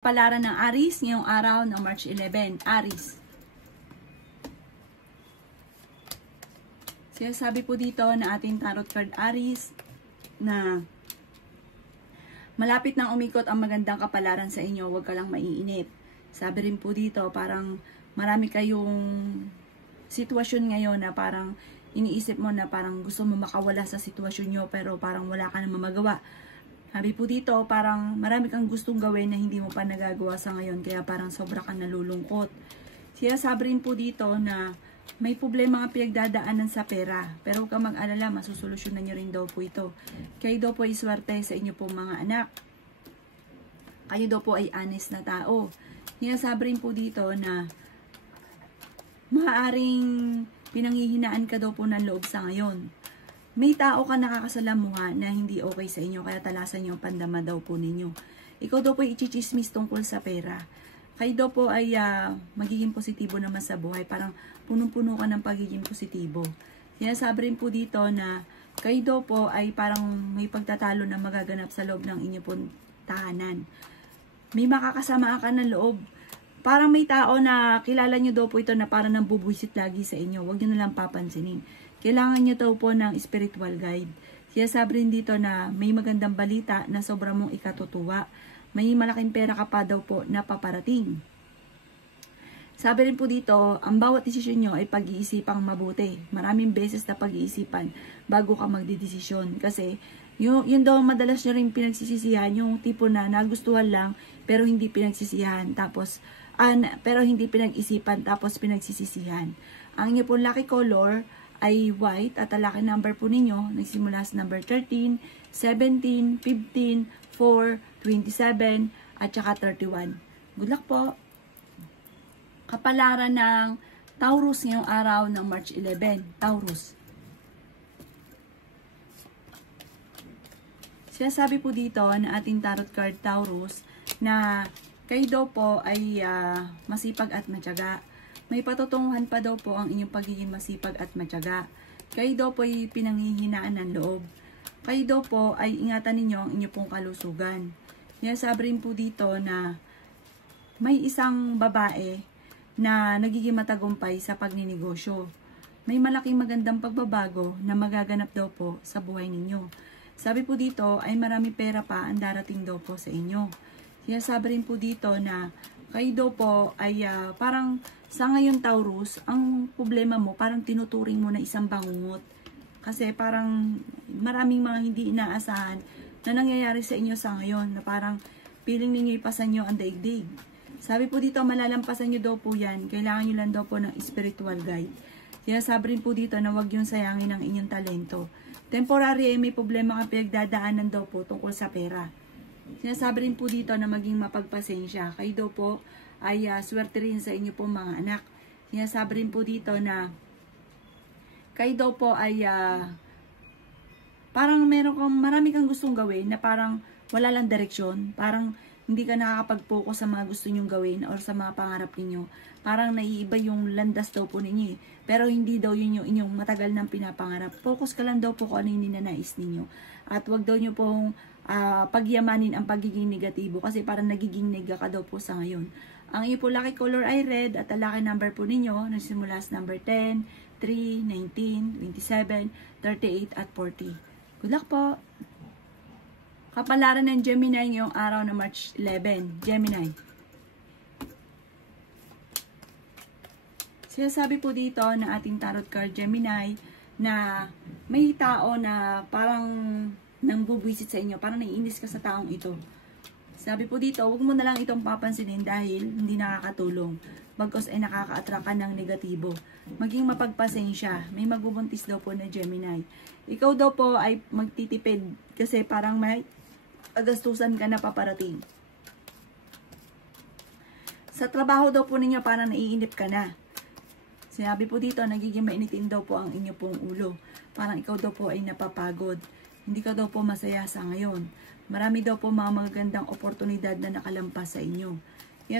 Palaran ng Aries ngayong araw ng March 11. Aries. Sabi po dito na ating tarot card Aries na malapit nang umikot ang magandang kapalaran sa inyo, huwag ka lang maiinip. Sabi rin po dito, parang marami kayong sitwasyon ngayon na parang iniisip mo na parang gusto mo makawala sa sitwasyon nyo pero parang wala ka namang magawa. Sabi po dito, parang marami kang gustong gawin na hindi mo pa nagagawa sa ngayon, kaya parang sobra kang nalulungkot. Sabi rin po dito na may problema ang pinagdadaanan sa pera, pero huwag kang mag-alala, masusolusyonan nyo rin daw po ito. Kayo daw po ay swerte sa inyo pong mga anak. Kayo daw po ay honest na tao. Sabi rin po dito na maaaring pinanghihinaan ka daw po ng loob sa ngayon. May tao ka nakakasalamuha na hindi okay sa inyo, kaya talasan nyo ang pandama daw po ninyo. Ikaw daw po ay ichichismis tungkol sa pera. Kayo daw po ay magiging positibo naman sa buhay. Parang punong-puno ka ng pagiging positibo. Sabi rin po dito na kayo daw po ay parang may pagtatalo na magaganap sa loob ng inyo pong tahanan. May makakasama ka ng loob. Parang may tao na kilala nyo daw po ito na parang nambubwisit lagi sa inyo. Huwag nyo na lang papansinin. Kailangan nyo daw po ng spiritual guide. Sabi rin dito na may magandang balita na sobra mong ikatutuwa. May malaking pera ka pa daw po na paparating. Sabi rin po dito, ang bawat desisyon nyo ay pag-iisipang mabuti. Maraming beses na pag-iisipan bago ka magdidesisyon. Kasi yun daw madalas nyo rin pinagsisisihan, yung tipo na nagustuhan lang pero hindi pinagsisihan. Tapos, pero hindi pinag-isipan tapos pinagsisisihan. Ang inyo pong lucky color ay white at ang lucky number po ninyo nagsimula sa number 13, 17, 15, 4, 27 at saka 31. Good luck po! Kapalaran ng Taurus ngayong araw ng March 11. Taurus. Sabi po dito na ating tarot card Taurus na kayo daw po ay masipag at matyaga. May patutunguhan pa daw po ang inyong pagiging masipag at matyaga. Kayo daw po ay pinanghihinaan ng loob. Kayo daw po ay ingatan ninyo ang inyong pong kalusugan. Sabi rin po dito na may isang babae na nagiging matagumpay sa pagninegosyo. May malaking magandang pagbabago na magaganap daw po sa buhay ninyo. Sabi po dito ay marami pera pa ang darating daw po sa inyo. Sabi rin po dito na kayo daw po ay parang sa ngayon Taurus, ang problema mo parang tinuturing mo na isang bangungot. Kasi parang maraming mga hindi inaasahan na nangyayari sa inyo sa ngayon na parang feeling ninyo ipasan nyo ang daigdig. Sabi po dito, malalampasan nyo daw po yan. Kailangan nyo lang daw po ng spiritual guide. Sabi rin po dito na huwag yung sayangin ang inyong talento. Temporary ay may problema kang pinagdadaanan daw po tungkol sa pera. Sabi rin po dito na maging mapagpasensya. Kayo daw po ay swerte rin sa inyo pong mga anak. Sabi rin po dito na kayo daw po ay parang marami kang gustong gawin na parang wala lang direksyon. Parang hindi ka nakakapag-focus sa mga gusto nyong gawin or sa mga pangarap ninyo. Parang naiiba yung landas daw po ninyo. Pero hindi daw yun yung inyong matagal nang pinapangarap. Focus ka lang daw po kung ano yung ninanais ninyo. At wag daw nyo pong pagyamanin ang pagiging negatibo kasi parang nagiging nega ka daw po sa ngayon. Ang iyo po lucky color ay red at ang lucky number po ninyo nagsimula sa number 10, 3, 19, 27, 38 at 40. Good luck po! Kapalaran ng Gemini ngayong araw na March 11. Gemini. Sabi po dito na ating tarot card Gemini na may tao na parang nangbubwisit sa inyo. Parang naiinis ka sa taong ito. Sabi po dito, huwag mo na lang itong papansinin dahil hindi nakakatulong. Bagkos ay nakaka-attract ka ng negatibo. Maging mapagpasensya. May magbubuntis daw po na Gemini. Ikaw daw po ay magtitipid kasi parang may agastusan ka na paparating. Sa trabaho daw po ninyo parang naiinip ka na. Sinabi po dito, nagiging mainitin daw po ang inyo pong ulo. Parang ikaw daw po ay napapagod. Hindi ka daw po masaya sa ngayon. Marami daw po mga magagandang oportunidad na nakalampas sa inyo.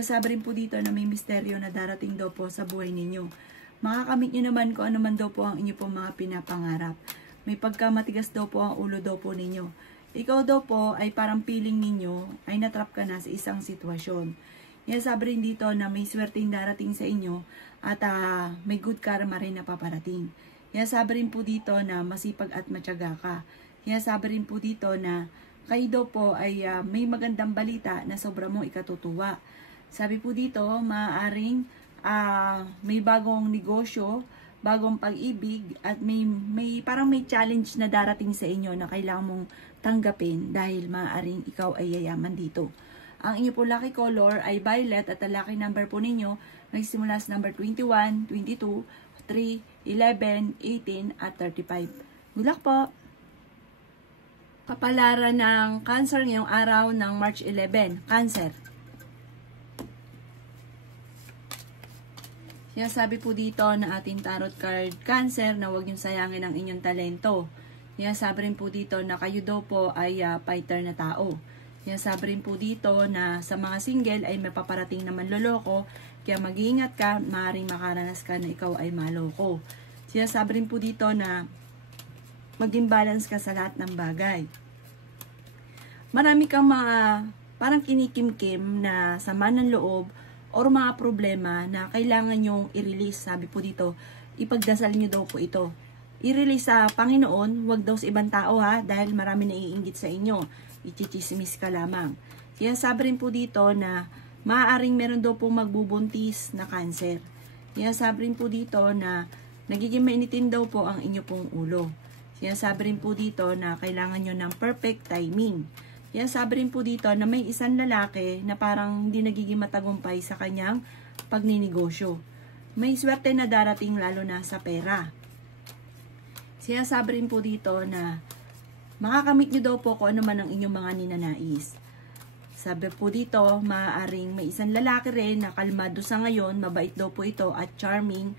Sabi rin po dito na may misteryo na darating daw po sa buhay ninyo. Makakamit nyo naman kung ano man daw po ang inyo pong mga pinapangarap. May pagkamatigas daw po ang ulo daw po ninyo. ikaw daw po ay parang feeling ninyo ay natrap ka na sa isang sitwasyon. Sabi rin dito na may swerteng darating sa inyo at may good karma rin na paparating. Sabi rin po dito na masipag at matyaga ka. Sabi rin po dito na kayo daw po ay may magandang balita na sobra mo ikatutuwa. Sabi po dito, maaaring may bagong negosyo, bagong pag-ibig, at may parang may challenge na darating sa inyo na kailangan mong tanggapin dahil maaaring ikaw ay yayaman dito. Ang inyo po lucky color ay violet at ang lucky number po ninyo nagsimula sa number 21, 22, 3, 11, 18 at 35. Good luck po! Kapalaran ng Cancer ngayong araw ng March 11. Cancer. Sabi po dito na ating tarot card, Cancer, na huwag niyong sayangin ang inyong talento. Sabi rin po dito na kayo daw po ay fighter na tao. Sabi rin po dito na sa mga single ay may paparating naman loloko, kaya mag-iingat ka, maaaring makaranas ka na ikaw ay maloko. Sabi rin po dito na maging balance ka sa lahat ng bagay. Marami kang mga parang kinikimkim na sama ng loob or mga problema na kailangan nyong i-release. Sabi po dito, ipagdasal nyo daw po ito. I-release sa Panginoon, wag daw sa ibang tao ha, dahil marami naiinggit sa inyo. Ichichismis ka lamang. Sabi rin po dito na maaaring meron daw po magbubuntis na Cancer. Sabi rin po dito na nagiging mainitin daw po ang inyo pong ulo. Sabi rin po dito na kailangan nyo ng perfect timing. Sabi rin po dito na may isang lalaki na parang hindi nagiging matagumpay sa kanyang pagninegosyo. May swerte na darating lalo na sa pera. Sabi rin po dito na makakamit nyo daw po kung ano man ang inyong mga ninanais. Sabi po dito, maaaring may isang lalaki rin na kalmado sa ngayon, mabait daw po ito at charming,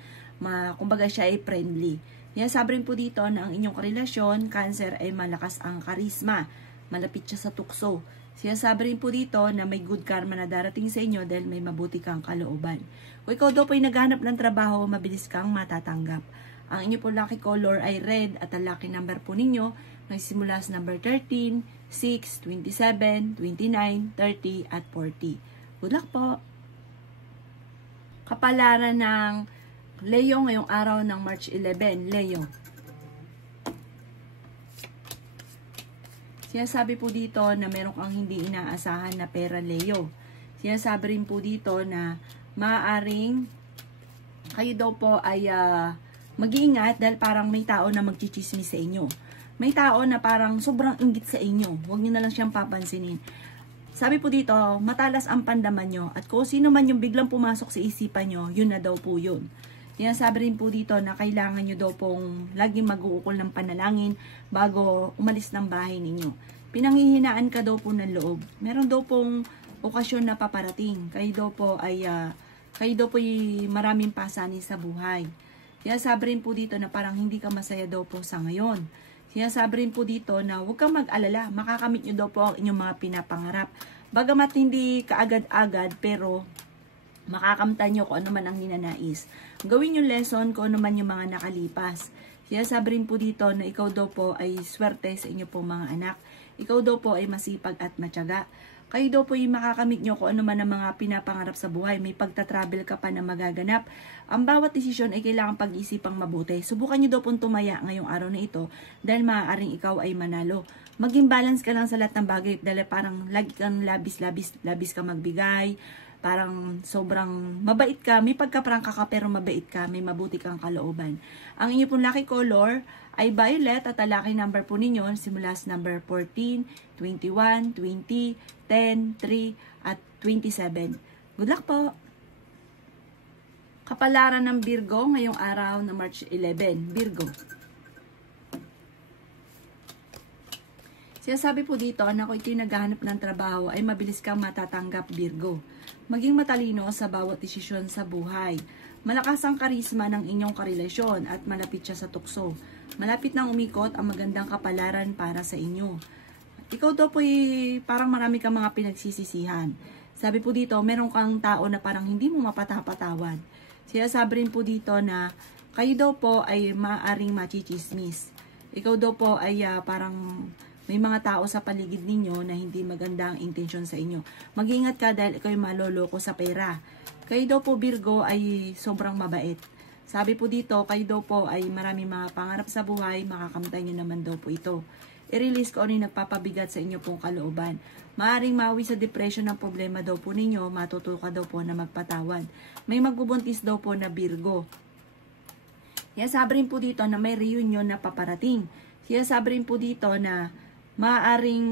kumbaga siya ay friendly. Sabi rin po dito na ang inyong karelasyon, Cancer, ay malakas ang karisma. Malapit siya sa tukso. Sabi rin po dito na may good karma na darating sa inyo dahil may mabuti kang kalooban. Kung ikaw daw po ay naghahanap ng trabaho, mabilis kang matatanggap. Ang inyo po lucky color ay red at ang lucky number po ninyo nagsimula sa number 13, 6, 27, 29, 30 at 40. Good luck po! Kapalaran ng Leo ngayong araw ng March 11. Leo. Sabi po dito na meron kang hindi inaasahan na pera, Leo. Sabi rin po dito na maaaring kayo daw po ay mag-iingat dahil parang may tao na magchichismis sa inyo. May tao na parang sobrang inggit sa inyo. Huwag niyo na lang siyang papansinin. Sabi po dito, matalas ang pandaman nyo at kung sino man yung biglang pumasok sa isipan nyo, yun na daw po yun. Sabi rin po dito na kailangan nyo daw pong laging mag-uukol ng panalangin bago umalis ng bahay ninyo. Pinanghihinaan ka daw po ng loob. Meron daw pong okasyon na paparating. Kayo daw po ay maraming pasanin sa buhay. Sabi rin po dito na parang hindi ka masaya daw po sa ngayon. Sabi rin po dito na huwag kang mag-alala. Makakamit nyo daw po ang inyong mga pinapangarap. Bagamat hindi kaagad-agad pero makakamtan nyo kung ano man ang ninanais. Gawin yung lesson kung ano man yung mga nakalipas. Sabi rin po dito na ikaw daw po ay swerte sa inyo po mga anak. Ikaw daw po ay masipag at matyaga. Kayo daw po yung makakamit nyo kung ano man ang mga pinapangarap sa buhay. May pagtatravel ka pa na magaganap. Ang bawat desisyon ay kailangan pag-isipang mabuti. Subukan nyo daw pong tumaya ngayong araw na ito dahil maaaring ikaw ay manalo. Maging balance ka lang sa lahat ng bagay dahil parang lagi kang labis ka magbigay. Parang sobrang mabait ka, may pagkaprangka ka pero mabait ka, may mabuti kang kalooban. Ang inyo pong lucky color ay violet at ang lucky number po ninyo simula sa number 14, 21, 20, 10, 3 at 27. Good luck po! Kapalaran ng Virgo ngayong araw na March 11. Virgo. Sabi po dito na kung ito'y naghahanap ng trabaho ay mabilis kang matatanggap, Virgo. Maging matalino sa bawat desisyon sa buhay. Malakas ang karisma ng inyong karelasyon at malapit siya sa tukso. Malapit nang umikot ang magandang kapalaran para sa inyo. Ikaw daw po parang marami kang mga pinagsisisihan. Sabi po dito, meron kang tao na parang hindi mo mapatapatawad. Sabi rin po dito na kayo daw po ay maaring machichismis. Ikaw daw po ay parang may mga tao sa paligid ninyo na hindi maganda ang intensyon sa inyo. Mag-ingat ka dahil ikaw ay maloloko sa pera. Kayo daw po Virgo ay sobrang mabait. Sabi po dito, kayo daw po ay marami mga pangarap sa buhay, makakamtan nyo naman daw po ito. I-release ko ano yung nagpapabigat sa inyo pong kalooban. Maaring mawi sa depression ng problema daw po ninyo, matutuka daw po na magpatawad. May magbubuntis daw po na Virgo. Kaya sabi rin po dito na may reunion na paparating. Kaya sabi rin po dito na maaring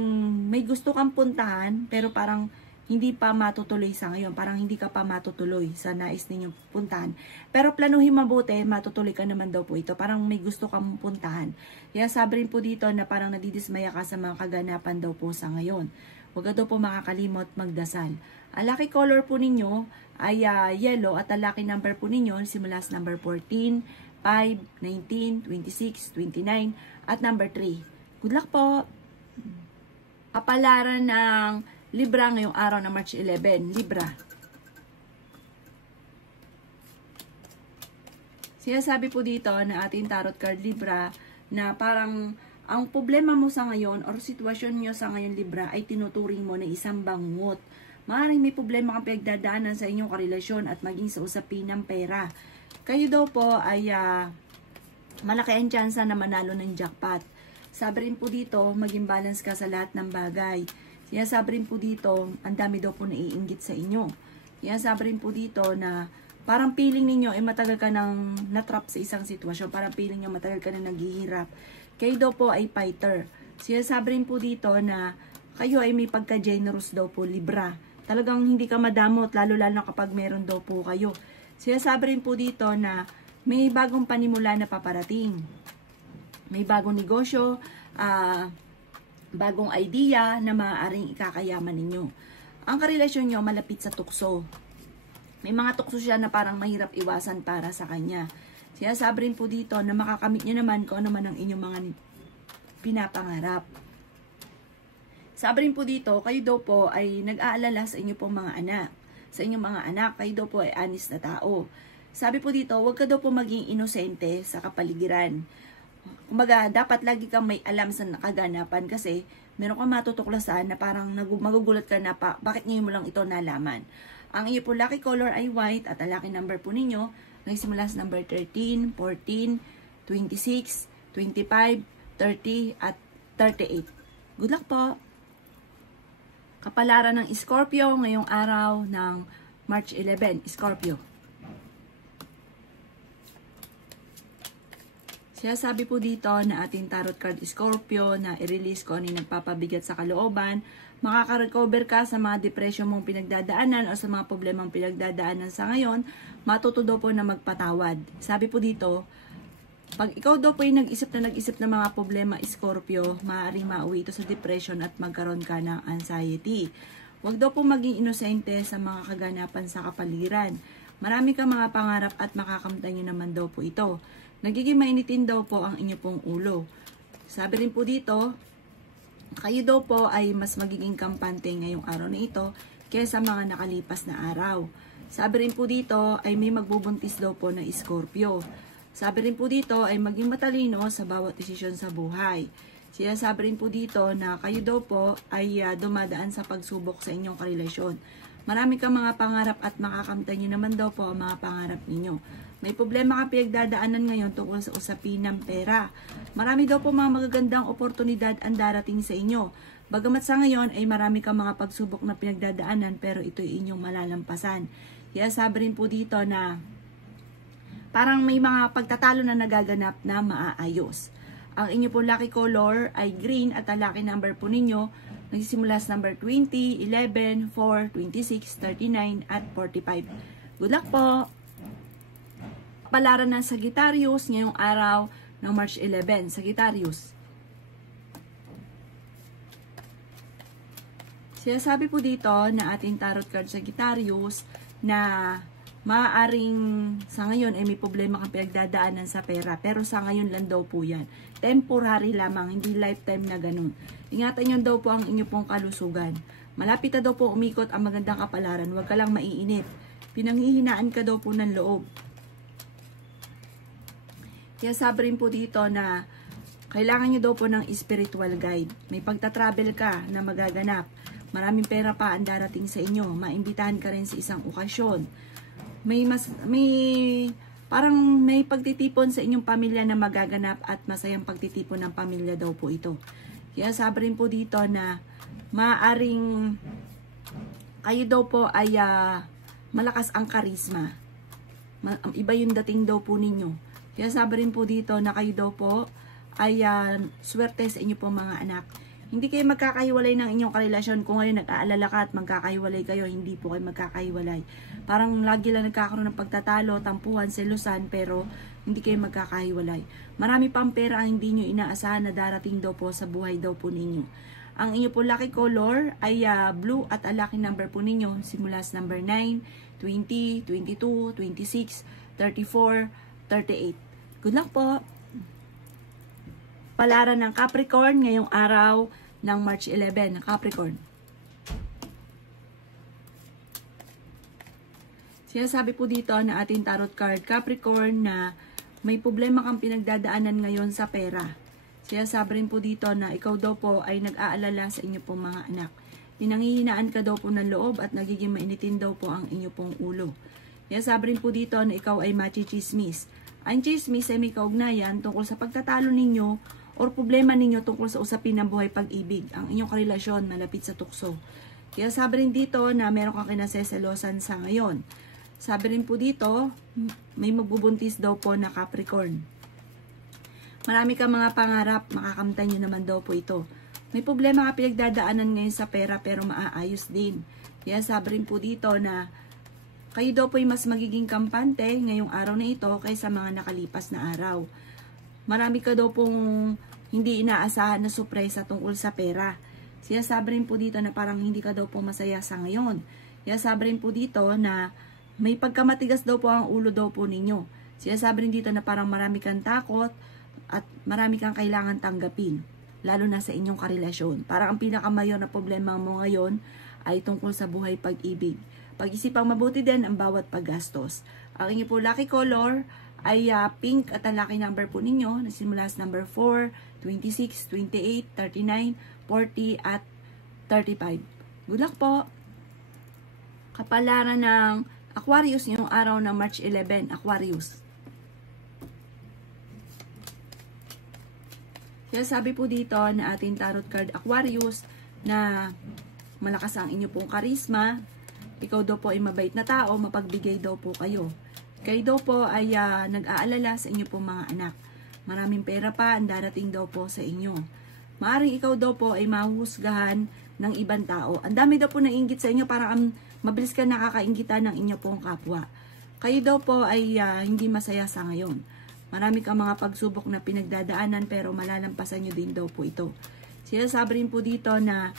may gusto kang puntahan pero parang hindi pa matutuloy sa ngayon. Parang hindi ka pa matutuloy sa nais ninyong puntahan. Pero planuhin mabuti, matutuloy ka naman daw po ito. Parang may gusto kang puntahan. Kaya sabi rin po dito na parang nadidismaya ka sa mga kaganapan daw po sa ngayon. Huwag ka daw po makakalimot magdasal. Ang lucky color po ninyo ay yellow at ang lucky number po ninyo simula sa number 14, 5, 19, 26, 29 at number 3. Good luck po! Kapalaran ng Libra ngayong araw ng March 11. Libra. Sinasabi po dito na ating tarot card Libra na parang ang problema mo sa ngayon or sitwasyon nyo sa ngayon Libra ay tinuturing mo na isang bangungot. Maaaring may problema kang pinagdadaanan sa inyong karelasyon at maging sa usapin ng pera. Kayo daw po ay malaki ang tsansa na manalo ng jackpot. Sabi rin po dito, maging balance ka sa lahat ng bagay. Sinasabi rin po dito, ang dami daw po naiinggit sa inyo. Sinasabi rin po dito na parang feeling ninyo ay matagal ka nang natrap sa isang sitwasyon. Parang feeling nyo matagal ka nang naghihirap. Kayo daw po ay fighter. Sinasabi rin po dito na kayo ay may pagka-generous daw po Libra. Talagang hindi ka madamot, lalo-lalo kapag meron daw po kayo. Sinasabi rin po dito na may bagong panimula na paparating. May bagong negosyo, bagong idea na maaaring ikakayaman ninyo. Ang karelasyon nyo malapit sa tukso. May mga tukso siya na parang mahirap iwasan para sa kanya. Sinasabi rin po dito na makakamit nyo naman kung ano man ang inyong mga pinapangarap. Sabi rin po dito, kayo daw po ay nag-aalala sa inyong pong mga anak. Sa inyong mga anak, kayo daw po ay honest na tao. Sabi po dito, huwag ka daw po maging inosente sa kapaligiran. Kumbaga, dapat lagi kang may alam sa nakaganapan kasi meron kang matutuklasan na parang magugulat ka na bakit ngayon mo lang ito nalaman. Ang iyo po lucky color ay white at ang lucky number po ninyo nagsimula sa number 13, 14, 26, 25, 30 at 38. Good luck po! Kapalaran ng Scorpio ngayong araw ng March 11. Scorpio. Sinasabi po dito na ating tarot card Scorpio na i-release ko ano yung nagpapabigat sa kalooban. Makaka-recover ka sa mga depression mong pinagdadaanan o sa mga problemang pinagdadaanan sa ngayon. Matuto daw po na magpatawad. Sabi po dito, pag ikaw daw po yung nag-isip ng mga problema Scorpio, maaaring mauwi ito sa depression at magkaroon ka ng anxiety. Huwag daw po maging inosente sa mga kaganapan sa kapaligiran. Marami kang mga pangarap at makakamtan nyo naman daw po ito. Nagiging mainitin daw po ang inyo pong ulo. Sabi rin po dito, kayo daw po ay mas magiging kampante ngayong araw na ito kaysa mga nakalipas na araw. Sabi rin po dito ay may magbubuntis daw po na Scorpio. Sabi rin po dito ay maging matalino sa bawat desisyon sa buhay. Sabi rin po dito na kayo daw po ay dumadaan sa pagsubok sa inyong karelasyon. Marami kang mga pangarap at makakamtan nyo naman daw po ang mga pangarap ninyo. May problema ka pinagdadaanan ngayon tungkol sa usapin ng pera. Marami daw po mga magagandang oportunidad ang darating sa inyo. Bagamat sa ngayon ay marami kang mga pagsubok na pinagdadaanan pero ito ay inyong malalampasan. Kaya sabi rin po dito na parang may mga pagtatalo na nagaganap na maaayos. Ang inyo po lucky color ay green at ang lucky number po ninyo nagsisimula sa number 20, 11, 4, 26, 39 at 45. Good luck po! Palaran ng Sagittarius ngayong araw ng March 11. Sagittarius. Sinasabi po dito na ating tarot card Sagittarius na maaaring sa ngayon ay may problema kang pinagdadaanan sa pera. Pero sa ngayon lang daw po yan. Temporary lamang, hindi lifetime na ganun. Ingatan nyo daw po ang inyo pong kalusugan. Malapit na daw po umikot ang magandang kapalaran. Huwag ka lang maiinip. Pinanghihinaan ka daw po ng loob. Kaya sabi rin po dito na Kailangan nyo daw po ng spiritual guide. May pagta-travel ka na magaganap. Maraming pera pa ang darating sa inyo. Maimbitahan ka rin sa isang okasyon. Parang may pagtitipon sa inyong pamilya na magaganap at masayang pagtitipon ng pamilya daw po ito. Kaya sabi rin po dito na maaring kayo daw po ay malakas ang karisma. Iba yung dating daw po ninyo. Kaya sabi rin po dito na kayo daw po ay swerte sa inyo po mga anak. Hindi kayo magkakahiwalay ng inyong karelasyon. Kung ngayon nag-aalala ka at magkakahiwalay kayo, hindi po kayo magkakahiwalay. Parang lagi lang nagkakaroon ng pagtatalo, tampuhan, selusan, pero hindi kayo magkakahiwalay. Marami pang pera ang hindi nyo inaasahan na darating daw po sa buhay daw po ninyo. Ang inyo po lucky color ay blue at ang lucky number po ninyo simula sa number 9, 20, 22, 26, 34, 38. Good luck po! Palaran ng Capricorn ngayong araw ng March 11 ng Capricorn. Sinasabi po dito na ating tarot card Capricorn na may problema kang pinagdadaanan ngayon sa pera. Sinasabi rin po dito na ikaw daw po ay nag-aalala sa inyo pong mga anak. Pinanghihinaan ka daw po ng loob at nagiging mainitin daw po ang inyo pong ulo. Sinasabi rin po dito na ikaw ay machichismis. Ang chismis ay may kaugnayan tungkol sa pagtatalo ninyo or problema ninyo tungkol sa usapin ng buhay pag-ibig. Ang inyong karelasyon malapit sa tukso. Kaya sabi rin dito na meron kang kinaseselosan sa ngayon. Sabi rin po dito, may magbubuntis daw po na Capricorn. Marami kang mga pangarap, makakamtan nyo naman daw po ito. May problema ka pinagdadaanan ngayon sa pera pero maaayos din. Kaya sabi rin po dito na kayo daw po ay mas magiging kampante ngayong araw na ito kaysa mga nakalipas na araw. Marami ka daw pong hindi inaasahan na sorpresa tungkol sa pera. Siya sabi rin po dito na parang hindi ka daw po masaya sa ngayon. Siya sabi rin po dito na may pagkamatigas daw po ang ulo daw po ninyo. Siya sabi rin dito na parang marami kang takot at marami kang kailangan tanggapin. Lalo na sa inyong karelasyon. Parang ang pinakamayor na problema mo ngayon ay tungkol sa buhay pag-ibig. Pag-isipang mabuti din ang bawat paggastos. Ang inyo po lucky color ay pink at ang lucky number po ninyo nagsimula sa number 4, 26, 28, 39, 40 at 35. Good luck po! Kapalaran ng Aquarius ngayong araw ng March 11, Aquarius. Kaya sabi po dito na ating tarot card Aquarius na malakas ang inyo pong karisma. Ikaw daw po ay mabait na tao, mapagbigay daw po kayo. Kayo daw po ay nag-aalala sa inyo pong mga anak. Maraming pera pa ang darating daw po sa inyo. Maaring ikaw daw po ay mahuhusgahan ng ibang tao. Ang dami daw po nainggit sa inyo, parang mabilis ka nakakainggitan ng inyo pong kapwa. Kayo daw po ay hindi masaya sa ngayon. Marami kang mga pagsubok na pinagdadaanan pero malalampasan nyo din daw po ito. Sinasabi rin po dito na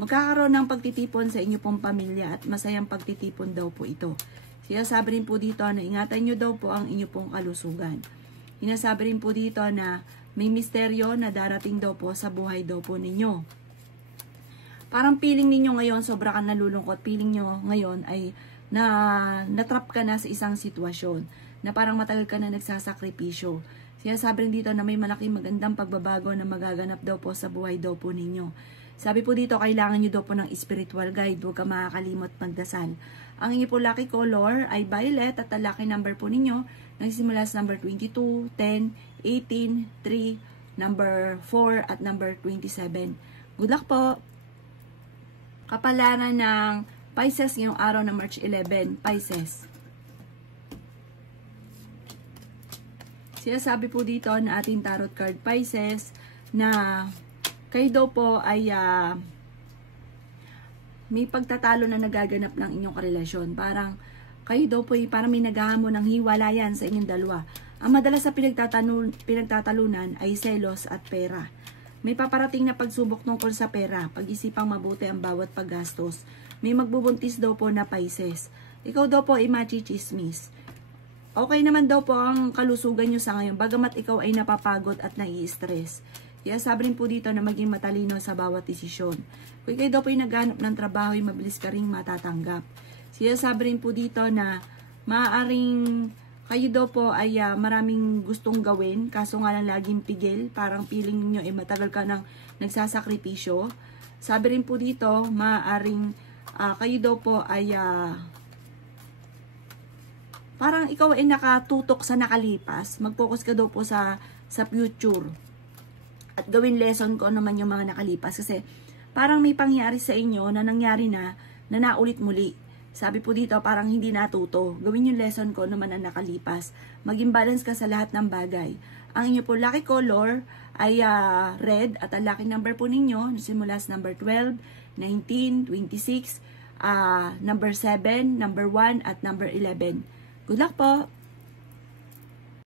magkakaroon ng pagtitipon sa inyo pong pamilya at masayang pagtitipon daw po ito. Sinasabi rin po dito na ingatan nyo daw po ang inyo pong kalusugan. Sinasabi rin po dito na may misteryo na darating daw po sa buhay daw po ninyo. Parang feeling ninyo ngayon, sobra kang nalulungkot. Feeling nyo ngayon ay natrap ka na sa isang sitwasyon na parang matagal ka na nagsasakripisyo. Sinasabi rin dito na may malaking magandang pagbabago na magaganap daw po sa buhay daw po ninyo. Sabi po dito, kailangan nyo daw po ng spiritual guide. Huwag ka makakalimot magdasal. Ang inyo po lucky color ay violet at ang lucky number po ninyo nagsimula sa number 22, 10, 18, 3, number 4 at number 27. Good luck po! Kapalaran ng Pisces ngayong araw ng March 11, Pisces. Sinasabi po dito na ating tarot card Pisces na kayo daw po ay may pagtatalo na nagaganap ng inyong karelasyon. Parang kayo daw po ay parang may naghahamon ng hiwalayan sa inyong dalawa. Ang madalas sa pinagtatalunan ay selos at pera. May paparating na pagsubok tungkol sa pera. Pag-isipang mabuti ang bawat paggastos. May magbubuntis daw po na Pisces. Ikaw daw po ay machichismis. Okay naman daw po ang kalusugan nyo sa ngayon. Bagamat ikaw ay napapagod at nai-stress. Kaya sabi rin po dito na maging matalino sa bawat desisyon. Kung kayo daw po ay naghanap ng trabaho, ay mabilis ka rin matatanggap. Siya sabi rin po dito na maaaring kayo daw po ay maraming gustong gawin, kaso nga lang laging pigil, parang feeling niyo matagal ka nang nagsasakripisyo. Sabi rin po dito, maaring kayo daw po ay parang ikaw ay nakatutok sa nakalipas. Mag-focus ka daw po sa future. At gawin lesson ko naman yung mga nakalipas. Kasi parang may pangyari sa inyo na nangyari na naulit muli. Sabi po dito, parang hindi natuto. Gawin yung lesson ko naman na nakalipas. Maging balance ka sa lahat ng bagay. Ang inyo po lucky color ay red. At ang lucky number po ninyo, simula sa number 12, 19, 26, number 7, number 1, at number 11. Good luck po!